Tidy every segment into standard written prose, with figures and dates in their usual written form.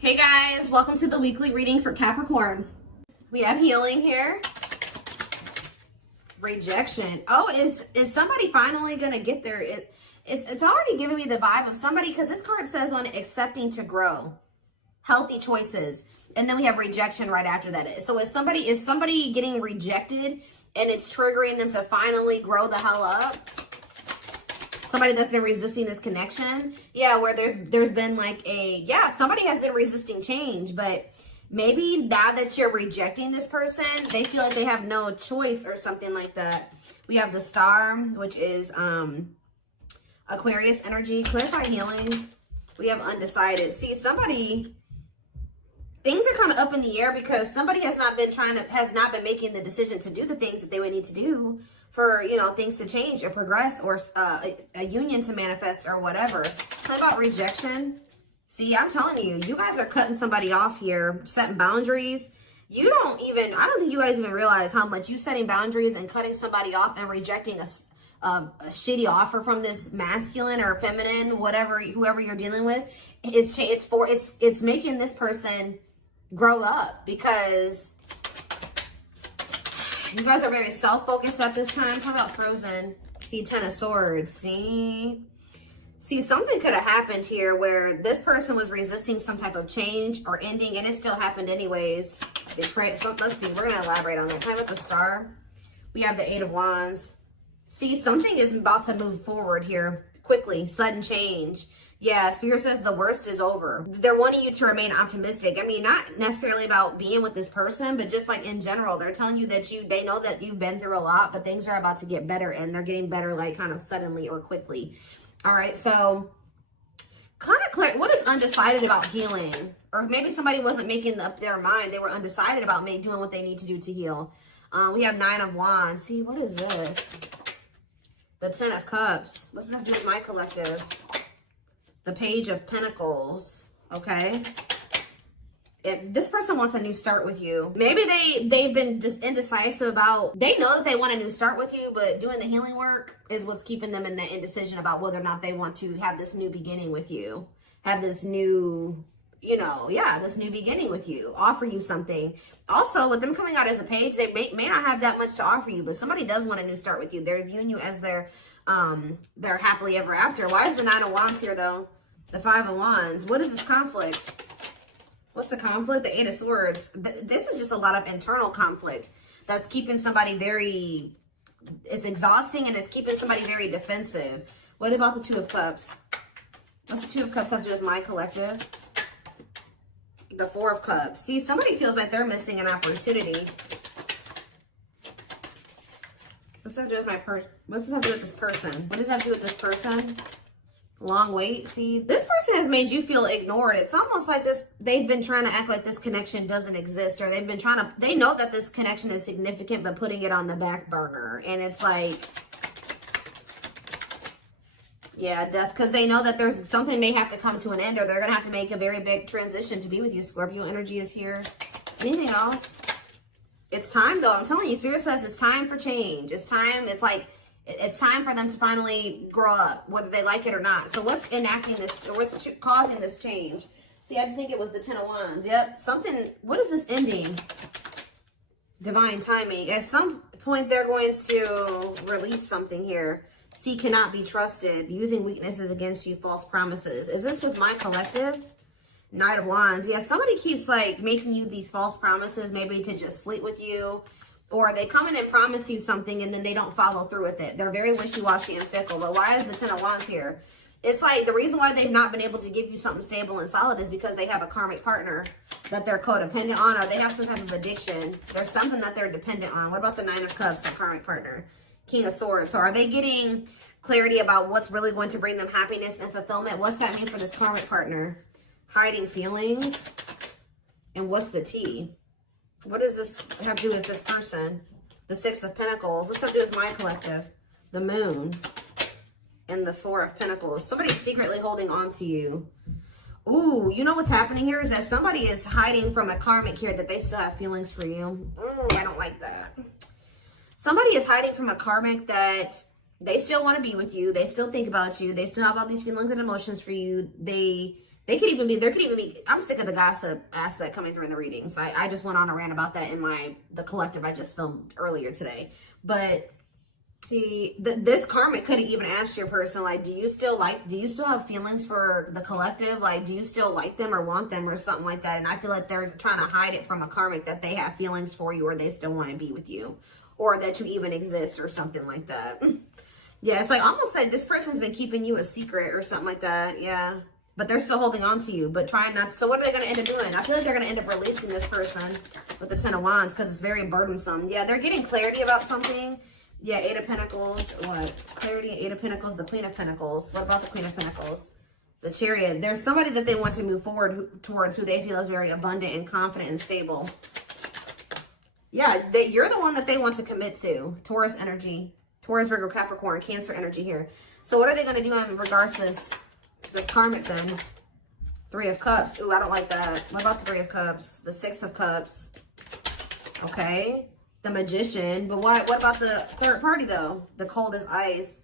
Hey guys, welcome to the weekly reading for Capricorn. We have healing here. Rejection. Oh, is somebody finally gonna get there? It's already giving me the vibe of somebody, because this card says on accepting to grow, healthy choices, and then we have rejection right after that. So is somebody getting rejected and it's triggering them to finally grow the hell up? Somebody that's been resisting this connection. Yeah, where there's been like somebody has been resisting change, but maybe now that you're rejecting this person, they feel like they have no choice or something like that. We have the Star, which is Aquarius energy. Clarify healing. We have undecided. See, things are kind of up in the air because somebody has not been making the decision to do the things that they would need to do for, things to change or progress, or a union to manifest or whatever. What about rejection? See, I'm telling you, you guys are cutting somebody off here, setting boundaries. I don't think you guys even realize how much you setting boundaries and cutting somebody off and rejecting a shitty offer from this masculine or feminine, whoever you're dealing with, it's making this person grow up, because you guys are very self-focused at this time. How about Frozen? See, Ten of Swords. See, something could have happened here where this person was resisting some type of change or ending, and it still happened anyways. So let's see. We're going to elaborate on that. Time with the Star. We have the Eight of Wands. See, something is about to move forward here quickly. Sudden change. Yeah, Spirit says the worst is over. They're wanting you to remain optimistic. I mean, not necessarily about being with this person, but just like in general, they're telling you that they know that you've been through a lot, but things are about to get better, and they're getting better like kind of suddenly or quickly. All right, so kind of clear. What is undecided about healing? Or maybe somebody wasn't making up their mind. They were undecided about doing what they need to do to heal. We have Nine of Wands. See, what is this? The Ten of Cups. What's this have to do with my collective? The Page of Pentacles. Okay. If this person wants a new start with you, maybe they've been just indecisive about, they know that they want a new start with you, but doing the healing work is what's keeping them in that indecision about whether or not they want to have this new beginning with you, have this new, this new beginning with you, offer you something. Also, with them coming out as a page, they may not have that much to offer you, but somebody does want a new start with you. They're viewing you as their happily ever after. Why is the Nine of Wands here though? The Five of Wands. What is this conflict? What's the conflict? The Eight of Swords. This is just a lot of internal conflict that's keeping somebody it's exhausting, and it's keeping somebody very defensive. What about the Two of Cups? What's the Two of Cups have to do with my collective? The Four of Cups. See, somebody feels like they're missing an opportunity. What's that have to do with what's this have to do with this person? What does that have to do with this person? Long wait. See, this person has made you feel ignored. It's almost like they've been trying to act like this connection doesn't exist, or they know that this connection is significant, but putting it on the back burner. And it's like, yeah, death, because they know that there's something may have to come to an end, or they're going to have to make a very big transition to be with you. Scorpio energy is here. Anything else? It's time though. I'm telling you, Spirit says it's time for change. It's time. It's time for them to finally grow up, whether they like it or not. So what's enacting this, or what's causing this change? See, I just think it was the Ten of Wands. Yep. What is this ending? Divine timing. At some point, they're going to release something here. See, cannot be trusted. Using weaknesses against you, false promises. Is this with my collective? Knight of Wands. Yeah, somebody keeps like making you these false promises, maybe to just sleep with you. Or they come in and promise you something and then they don't follow through with it. They're very wishy-washy and fickle. But why is the Ten of Wands here? It's like the reason why they've not been able to give you something stable and solid is because they have a karmic partner that they're codependent on, or they have some type of addiction. There's something that they're dependent on. What about the Nine of Cups, the karmic partner? King of Swords. So are they getting clarity about what's really going to bring them happiness and fulfillment? What's that mean for this karmic partner? Hiding feelings. And what's the tea? What does this have to do with this person? The Six of Pentacles. What's that to do with my collective? The Moon. And the Four of Pentacles. Somebody's secretly holding on to you. Ooh, you know what's happening here is that somebody is hiding from a karmic here that they still have feelings for you. Ooh, I don't like that. Somebody is hiding from a karmic that they still want to be with you. They still think about you. They still have all these feelings and emotions for you. They There could even be, I'm sick of the gossip aspect coming through in the readings. I just went on a rant about that in the collective I just filmed earlier today. But see, this karmic could have even asked your person, like, do you still have feelings for the collective? Like, do you still like them or want them or something like that? And I feel like they're trying to hide it from a karmic that they have feelings for you or they still want to be with you or that you even exist or something like that. Yeah, it's like almost like this person's been keeping you a secret or something like that. Yeah. But they're still holding on to you, but trying not to. So what are they going to end up doing? I feel like they're going to end up releasing this person with the Ten of Wands because it's very burdensome. Yeah, they're getting clarity about something. Yeah, Eight of Pentacles. What? Clarity, Eight of Pentacles, the Queen of Pentacles. What about the Queen of Pentacles? The Chariot. There's somebody that they want to move forward towards who they feel is very abundant and confident and stable. Yeah, you're the one that they want to commit to. Taurus energy. Taurus, Virgo, Capricorn, Cancer energy here. So what are they going to do in regards to this karmic then? Three of Cups. Ooh, I don't like that. What about the Three of Cups? The Six of Cups. Okay. The Magician. But what about the third party though? The Cold as Ice.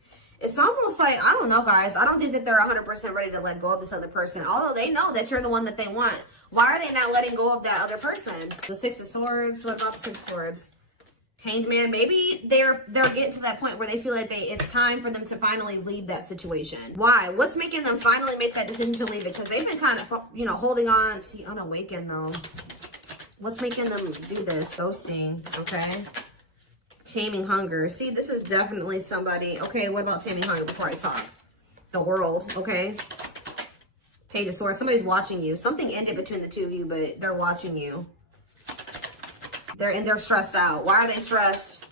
It's almost like, I don't know, guys. I don't think that they're 100% ready to let go of this other person. Although they know that you're the one that they want. Why are they not letting go of that other person? The Six of Swords. What about the Six of Swords? Hanged Man. Maybe they're getting to that point where they feel like it's time for them to finally leave that situation. Why? What's making them finally make that decision to leave it? Because they've been kind of, holding on. See, unawakened though. What's making them do this? Ghosting. Okay. Taming Hunger. See, this is definitely somebody. Okay, what about Taming Hunger before I talk? The World. Okay. Page of Swords. Somebody's watching you. Something ended between the two of you, but they're watching you. They're stressed out. Why are they stressed?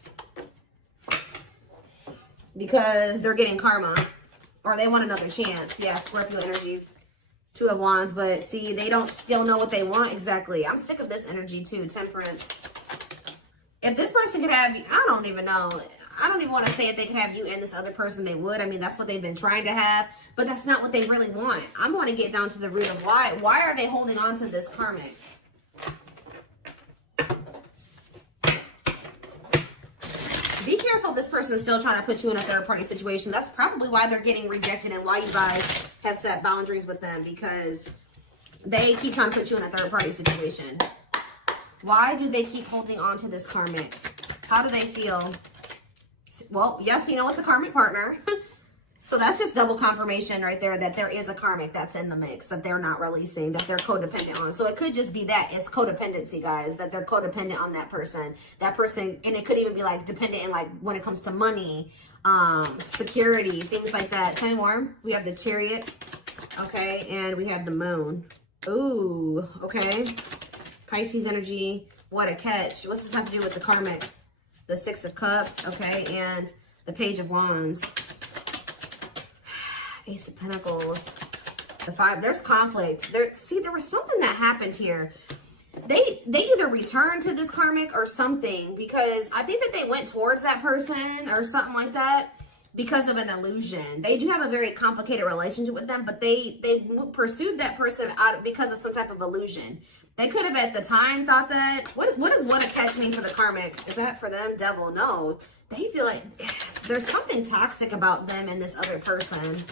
Because they're getting karma. Or they want another chance. Yeah, Scorpio energy. Two of Wands. But see, they don't still know what they want exactly. I'm sick of this energy too. Temperance. If this person could have you, I don't even know. I don't even want to say if they could have you and this other person, they would. I mean, that's what they've been trying to have. But that's not what they really want. I'm going to get down to the root of why. Why are they holding on to this karmic? Be careful if this person is still trying to put you in a third party situation. That's probably why they're getting rejected and why you guys have set boundaries with them, because they keep trying to put you in a third party situation. Why do they keep holding on to this karmic? How do they feel? Well, yes, we know it's a karmic partner. So that's just double confirmation right there that there is a karmic that's in the mix that they're not releasing, that they're codependent on. So it could just be that it's codependency, guys, that they're codependent on that person. That person, and it could even be like dependent in like when it comes to money, security, things like that. Tell me more. We have the Chariot, okay, and we have the Moon. Ooh, okay. Pisces energy. What a catch. What's this have to do with the karmic? The Six of Cups, okay, and the Page of Wands. Ace of Pentacles. The Five. There's conflict. There was something that happened here. They either returned to this karmic or something, because I think that they went towards that person or something like that because of an illusion. They do have a very complicated relationship with them, but they pursued that person out because of some type of illusion. They could have at the time thought that, what does what a catch mean for the karmic? Is that for them? Devil? No. They feel like there's something toxic about them and this other person.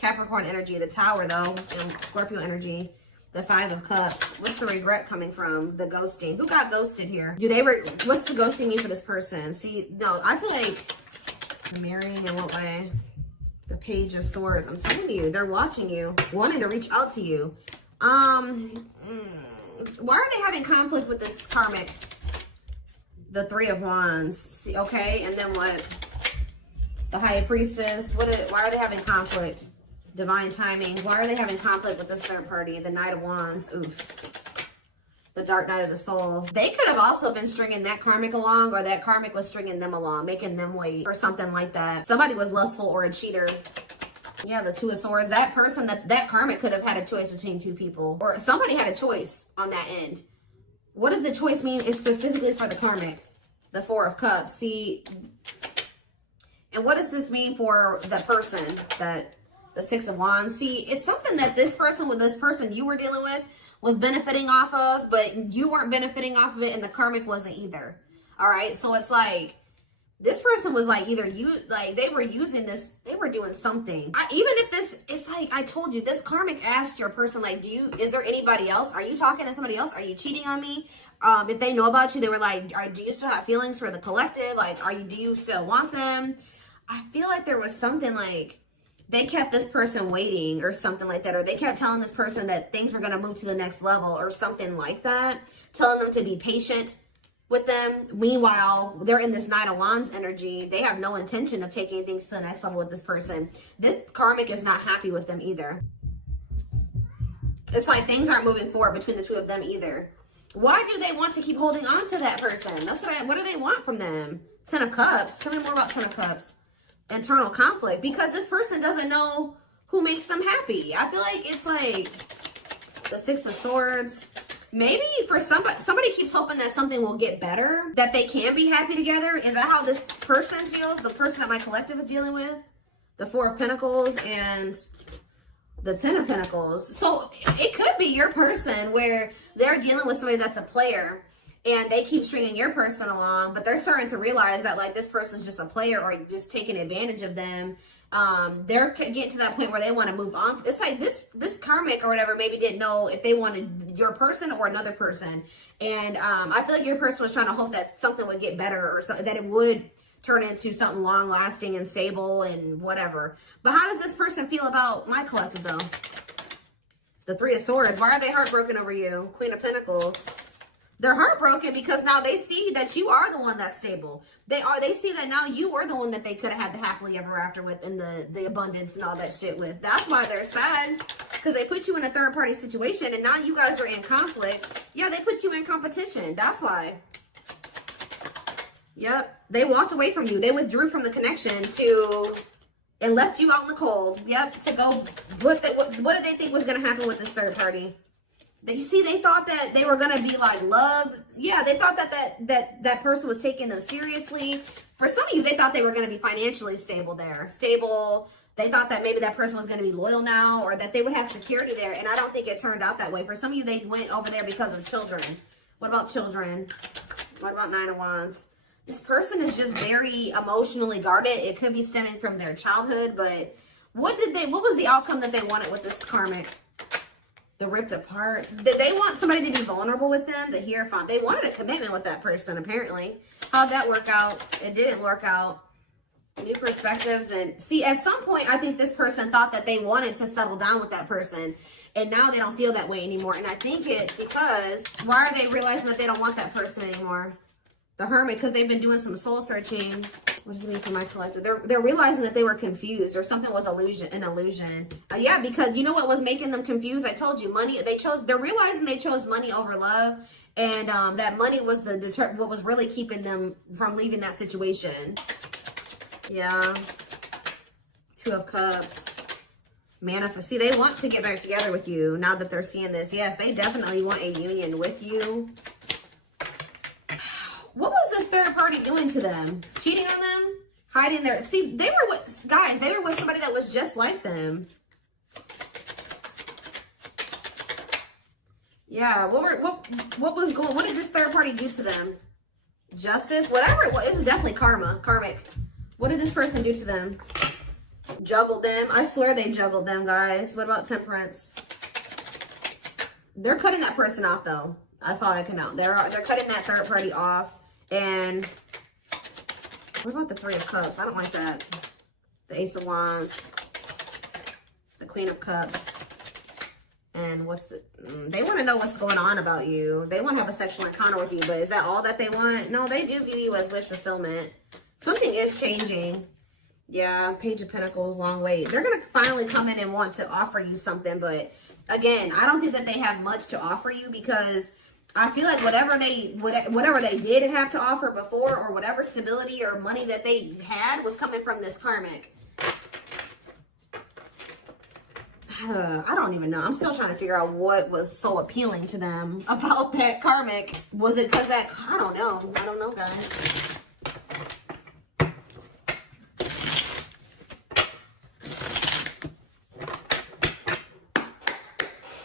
Capricorn energy, the Tower though, and Scorpio energy, the Five of Cups. What's the regret coming from? The ghosting. Who got ghosted here? What's the ghosting mean for this person? See, no, I feel like the marrying in what way? The Page of Swords. I'm telling you, they're watching you, wanting to reach out to you. Why are they having conflict with this karmic? The Three of Wands. See, okay, and then what? The High Priestess. Why are they having conflict? Divine Timing. Why are they having conflict with this third party? The Knight of Wands. Oof. The Dark Night of the Soul. They could have also been stringing that karmic along, or that karmic was stringing them along, making them wait, or something like that. Somebody was lustful or a cheater. Yeah, the Two of Swords. That person, that karmic could have had a choice between two people, or somebody had a choice on that end. What does the choice mean? It's specifically for the karmic. The Four of Cups. See, and what does this mean for the person? That the Six of Wands. See, it's something that this person you were dealing with was benefiting off of, but you weren't benefiting off of it, and the karmic wasn't either. All right, so it's like This person was like either they were using this, they were doing something. Even if this, it's like I told you, this karmic asked your person, like, is there anybody else? Are you talking to somebody else? Are you cheating on me? If they know about you, they were like, do you still have feelings for the collective? Like, do you still want them? I feel like there was something like they kept this person waiting or something like that, or they kept telling this person that things were going to move to the next level or something like that, telling them to be patient with them. Meanwhile, they're in this Nine of Wands energy. They have no intention of taking things to the next level with this person. This karmic is not happy with them either. It's like things aren't moving forward between the two of them either. Why do they want to keep holding on to that person? That's what do they want from them? Ten of Cups. Tell me more about Ten of Cups. Internal conflict. Because this person doesn't know who makes them happy. I feel like it's like the Six of Swords. Maybe for somebody keeps hoping that something will get better, that they can be happy together. Is that how this person feels? The person that my collective is dealing with? The Four of Pentacles and the Ten of Pentacles. So it could be your person where they're dealing with somebody that's a player and they keep stringing your person along, but they're starting to realize that like this person's just a player or just taking advantage of them. They're getting to that point where they want to move on. It's like this karmic or whatever maybe didn't know if they wanted your person or another person. And I feel like your person was trying to hope that something would get better or something, that it would turn into something long lasting and stable and whatever. But how does this person feel about my collective though? The Three of Swords. Why are they heartbroken over you? Queen of Pentacles. They're heartbroken because now they see that you are the one that's stable. They see that now you are the one that they could have had the happily ever after with and the abundance and all that shit with. That's why they're sad. Because they put you in a third party situation and now you guys are in conflict. Yeah, they put you in competition. That's why. Yep. They walked away from you. They withdrew from the connection and left you out in the cold. Yep. To go, what did they think was going to happen with this third party? They thought that they were going to be like loved. Yeah, they thought that person was taking them seriously. For some of you, they thought they were going to be financially stable there. Stable. They thought that maybe that person was going to be loyal now or that they would have security there. And I don't think it turned out that way. For some of you, they went over there because of children. What about children? What about Nine of Wands? This person is just very emotionally guarded. It could be stemming from their childhood, but what was the outcome that they wanted with this karmic? The Ripped Apart. Did they want somebody to be vulnerable with them? The Hierophant. They wanted a commitment with that person, apparently. How'd that work out? It didn't work out. New perspectives. And see, at some point, I think this person thought that they wanted to settle down with that person. And now they don't feel that way anymore. And I think it's because, why are they realizing that they don't want that person anymore? The Hermit, because they've been doing some soul searching. What does it mean for my collective? They're realizing that they were confused or something was an illusion. Yeah, because you know what was making them confused? I told you, money. They're realizing they chose money over love, and that money was what was really keeping them from leaving that situation. Yeah. Two of Cups. Manifest. See, they want to get back together with you now that they're seeing this. Yes, they definitely want a union with you. What was this third party doing to them? Cheating on them? Hiding their... See, they were with... Guys, they were with somebody that was just like them. Yeah, what was going... What did this third party do to them? Justice? Whatever it was. It was definitely karma. Karmic. What did this person do to them? Juggled them. I swear they juggled them, guys. What about Temperance? They're cutting that person off, though. That's all I can know. They're cutting that third party off. And what about the Three of Cups? I don't like that. The Ace of Wands. The Queen of Cups. And they want to know what's going on about you. They want to have a sexual encounter with you, but is that all that they want? No, they do view you as wish fulfillment. Something is changing. Yeah, Page of Pentacles, long wait. They're going to finally come in and want to offer you something, but again, I don't think that they have much to offer you because I feel like whatever they did have to offer before or whatever stability or money that they had was coming from this karmic. I don't even know. I'm still trying to figure out what was so appealing to them about that karmic. Was it because that... I don't know. I don't know, guys.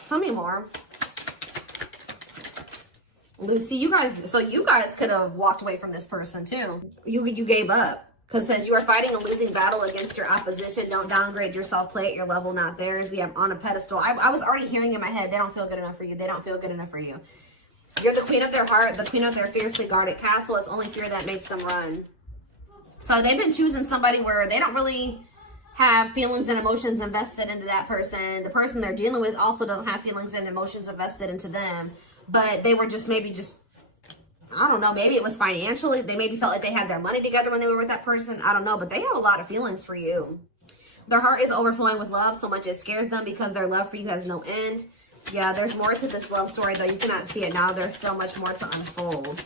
Tell me more. Lucy, you guys could have walked away from this person too. You gave up. Because it says you are fighting a losing battle against your opposition. Don't downgrade yourself. Play at your level, not theirs. We have on a pedestal. I was already hearing in my head, they don't feel good enough for you. They don't feel good enough for you. You're the queen of their heart, the queen of their fiercely guarded castle. It's only fear that makes them run. So they've been choosing somebody where they don't really have feelings and emotions invested into that person. The person they're dealing with also doesn't have feelings and emotions invested into them. But they were just I don't know, maybe it was financially. They maybe felt like they had their money together when they were with that person. I don't know, but they have a lot of feelings for you. Their heart is overflowing with love so much it scares them because their love for you has no end. Yeah, there's more to this love story, though. You cannot see it now. There's still much more to unfold.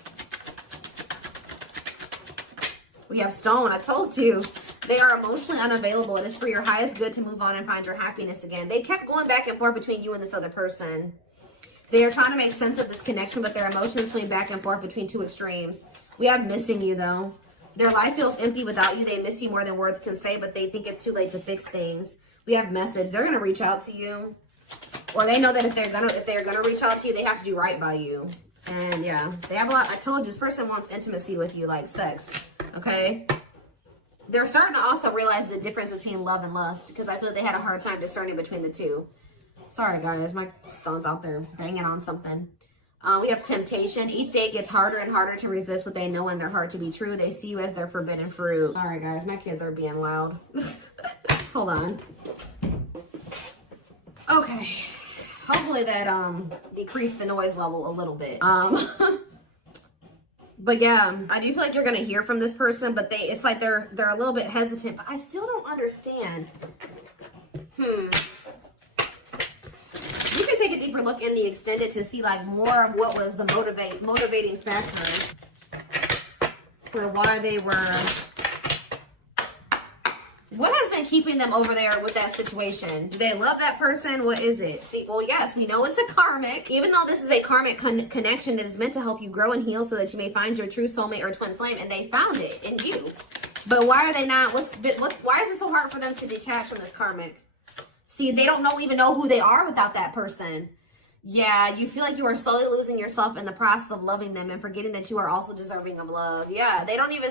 We have Stone. I told you. They are emotionally unavailable. It is for your highest good to move on and find your happiness again. They kept going back and forth between you and this other person. They are trying to make sense of this connection, but their emotions swing back and forth between two extremes. We have missing you, though. Their life feels empty without you. They miss you more than words can say, but they think it's too late to fix things. We have message. They're going to reach out to you. Or they know that if they're gonna reach out to you, they have to do right by you. And yeah, they have a lot. I told you, this person wants intimacy with you, like sex. Okay? They're starting to also realize the difference between love and lust, because I feel like they had a hard time discerning between the two. Sorry, guys. My son's out there banging on something. We have temptation. Each day gets harder and harder to resist what they know in their heart to be true. They see you as their forbidden fruit. Sorry, guys. My kids are being loud. Hold on. Okay. Hopefully that decreased the noise level a little bit. But yeah, I do feel like you're gonna hear from this person, but it's like they're a little bit hesitant, but I still don't understand. You can take a deeper look in the extended to see like more of what was the motivating factor for why they were. What has been keeping them over there with that situation? Do they love that person? What is it? See, well, yes, we know it's a karmic. Even though this is a karmic connection, it is meant to help you grow and heal so that you may find your true soulmate or twin flame, and they found it in you. But why are they not? Why is it so hard for them to detach from this karmic? See, they don't even know who they are without that person. Yeah, you feel like you are slowly losing yourself in the process of loving them and forgetting that you are also deserving of love. Yeah,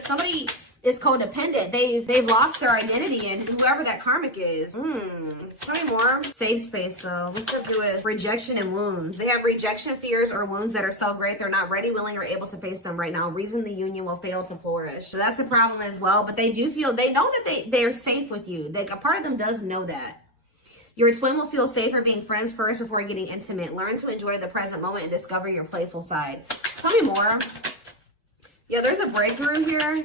somebody is codependent. They've lost their identity in whoever that karmic is. Tell me more. Safe space, though. What's to do with rejection and wounds? They have rejection fears or wounds that are so great they're not ready, willing, or able to face them right now. Reason the union will fail to flourish. So that's a problem as well. But they know that they're safe with you. A part of them does know that. Your twin will feel safer being friends first before getting intimate. Learn to enjoy the present moment and discover your playful side. Tell me more. Yeah, there's a breakthrough here.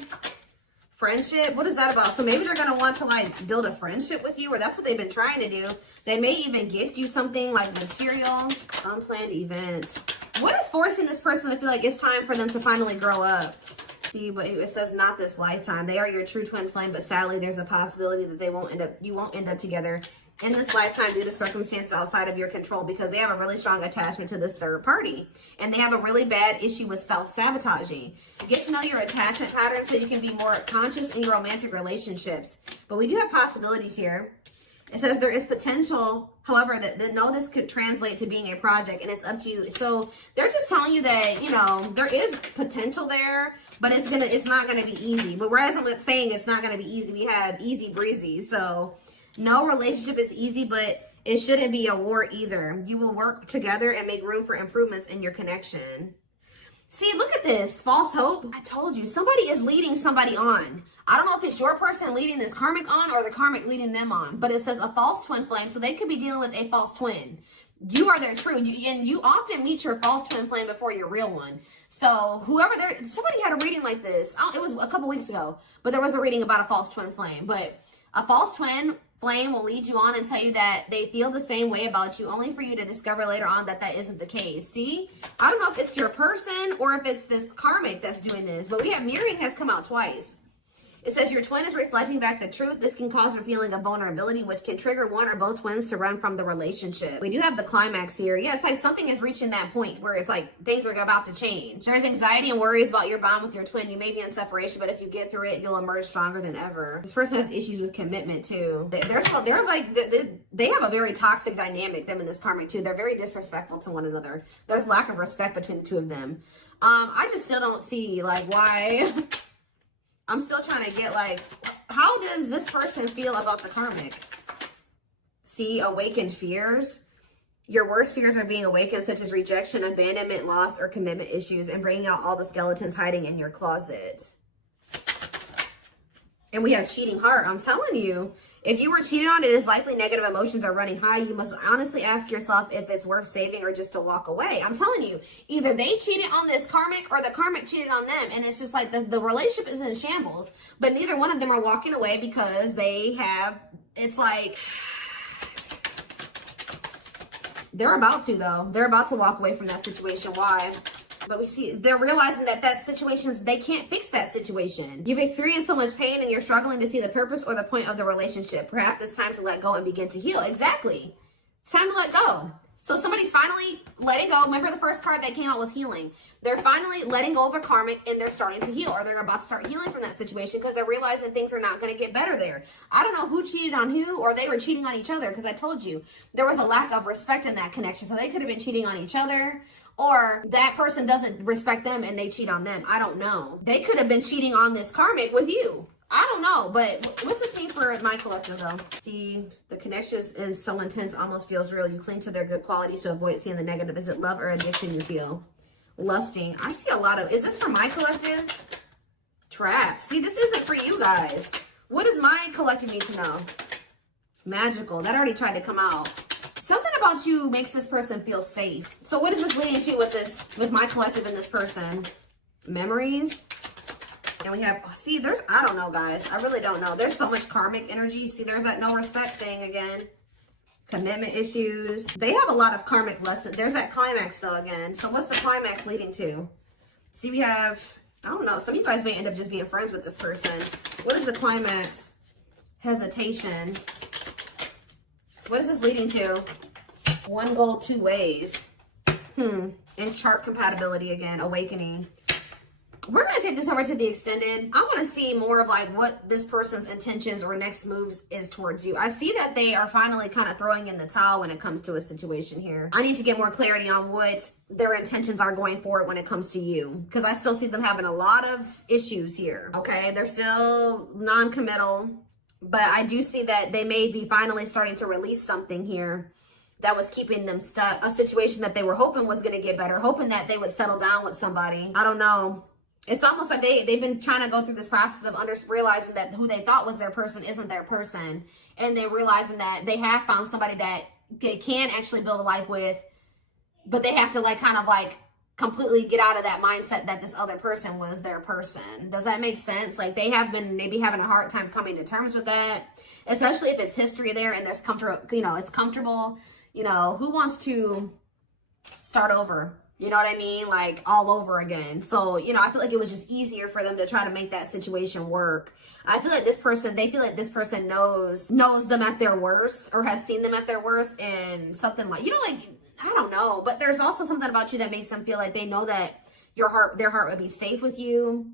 Friendship. What is that about? So maybe they're going to want to like build a friendship with you, or that's what they've been trying to do. They may even gift you something like material. Unplanned events. What is forcing this person to feel like it's time for them to finally grow up? See, but it says not this lifetime. They are your true twin flame, but sadly there's a possibility that you won't end up together in this lifetime due to circumstances outside of your control, because they have a really strong attachment to this third party, and they have a really bad issue with self-sabotaging. Get to know your attachment pattern so you can be more conscious in your romantic relationships. But we do have possibilities here. It says there is potential, however, that this could translate to being a project, and it's up to you. So they're just telling you that, there is potential there, but it's not gonna be easy. But whereas I'm saying it's not gonna be easy, we have easy breezy. So no relationship is easy, but it shouldn't be a war either. You will work together and make room for improvements in your connection. See, look at this. False hope. I told you, somebody is leading somebody on. I don't know if it's your person leading this karmic on or the karmic leading them on, but it says a false twin flame, so they could be dealing with a false twin. You are their true, and you often meet your false twin flame before your real one. So somebody had a reading like this. It was a couple weeks ago, but there was a reading about a false twin flame. But a false twin flame will lead you on and tell you that they feel the same way about you, only for you to discover later on that isn't the case. See, I don't know if it's your person or if it's this karmic that's doing this, but we have mirroring has come out twice. It says your twin is reflecting back the truth. This can cause a feeling of vulnerability, which can trigger one or both twins to run from the relationship. We do have the climax here. Yeah, it's like something is reaching that point where it's like things are about to change. There's anxiety and worries about your bond with your twin. You may be in separation, but if you get through it, you'll emerge stronger than ever. This person has issues with commitment too. They have a very toxic dynamic, them in this karmic too. They're very disrespectful to one another. There's lack of respect between the two of them. I just still don't see like why. I'm still trying to get like, how does this person feel about the karmic? See, awakened fears. Your worst fears are being awakened, such as rejection, abandonment, loss, or commitment issues, and bringing out all the skeletons hiding in your closet. And we have cheating heart. I'm telling you, if you were cheated on, it is likely negative emotions are running high. You must honestly ask yourself if it's worth saving or just to walk away. I'm telling you, either they cheated on this karmic or the karmic cheated on them. And it's just like the relationship is in shambles. But neither one of them are walking away because they have, it's like, they're about to though. They're about to walk away from that situation. Why? But we see they're realizing that situations, they can't fix that situation. You've experienced so much pain and you're struggling to see the purpose or the point of the relationship. Perhaps it's time to let go and begin to heal. Exactly. It's time to let go. So somebody's finally letting go. Remember the first card that came out was healing. They're finally letting go of a karmic and they're starting to heal, or they're about to start healing from that situation because they're realizing things are not going to get better there. I don't know who cheated on who, or they were cheating on each other, because I told you there was a lack of respect in that connection. So they could have been cheating on each other, or that person doesn't respect them and they cheat on them. I don't know. They could have been cheating on this karmic with you. I don't know, but what's this mean for my collective though? See, the connection is so intense, almost feels real. You cling to their good qualities to avoid seeing the negative. Is it love or addiction you feel? Lusting. I see a lot of, is this for my collective? Trapped. See, this isn't for you guys. What does my collective need to know? Magical. That already tried to come out. Something about you makes this person feel safe. So what is this leading to with my collective and this person? Memories. And we have, see, I don't know, guys. I really don't know. There's so much karmic energy. See, there's that no respect thing again. Commitment issues. They have a lot of karmic lessons. There's that climax though again. So what's the climax leading to? See, we have, I don't know. Some of you guys may end up just being friends with this person. What is the climax? Hesitation. What is this leading to? One goal, two ways. And chart compatibility again. Awakening. We're going to take this over to the extended. I want to see more of like what this person's intentions or next moves is towards you. I see that they are finally kind of throwing in the towel when it comes to a situation here. I need to get more clarity on what their intentions are going forward when it comes to you, because I still see them having a lot of issues here. Okay, they're still non-committal, but I do see that they may be finally starting to release something here that was keeping them stuck. A situation that they were hoping was going to get better, hoping that they would settle down with somebody. I don't know. It's almost like they've been trying to go through this process of realizing that who they thought was their person isn't their person. And they're realizing that they have found somebody that they can actually build a life with, but they have to like kind of like completely get out of that mindset that this other person was their person. Does that make sense? Like they have been maybe having a hard time coming to terms with that, especially if it's history there and there's comfortable, it's comfortable. Who wants to start over? You know what I mean? Like all over again. So, I feel like it was just easier for them to try to make that situation work. I feel like they feel like this person knows them at their worst, or has seen them at their worst, and something like, I don't know. But there's also something about you that makes them feel like they know that their heart would be safe with you.